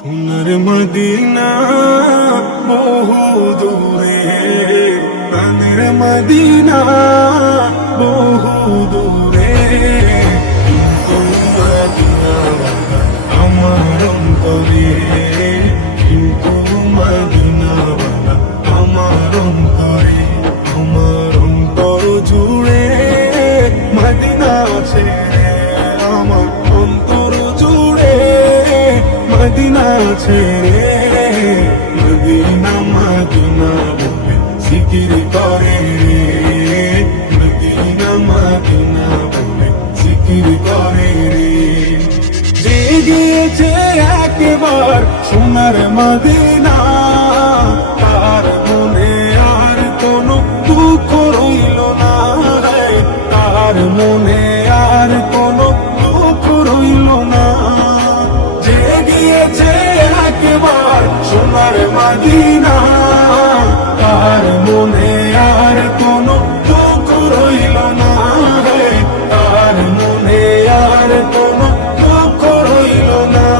সোনার মদিনা বহু দূরে, প্রাণের মদিনা বহু দূরে, কিন্তু মদিনা আমার অন্তরে, কিন্তু মদিনা আমার অন্তরে, আমার অন্তর জুড়ে মদিনা আছে, আমার অন্তর জুড়ে মদিনা আছে রে। মদিনা মদিনা বলে জিকির করে রে, মদিনা মদিনা বলে জিকির করে রে। যে গিয়েছে একবার সোনার মদিনা, তার মনে আর কোনো দুঃখ রইল না রে, তার মনে আর কোনো দুঃখ রইল না। যে গিয়েছে একবার সোনার মদিনা, তার মনে